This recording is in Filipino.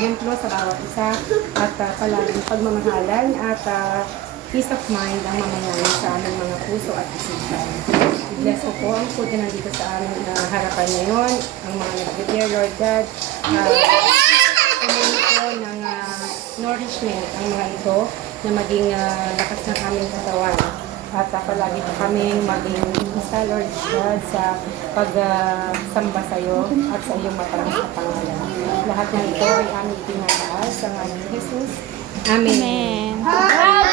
ehemplo sa bawat isa at palaging pagmamahalan at peace of mind ang mamayani sa aming mga puso at isipan. I-bless ko po ang food na nandito sa aming harapan ngayon, ang mga nag-prepare, Lord God. Pumuli ko ng nourishment ang mga ito na maging lakas ng aming katawan. At palagi po kaming maging isa, Lord God, sa pagsamba sa iyo at sa iyong matalas na pangalan. Lahat ng ito ay aming tinataas sa ngalan ni Jesus. Amen. Amen.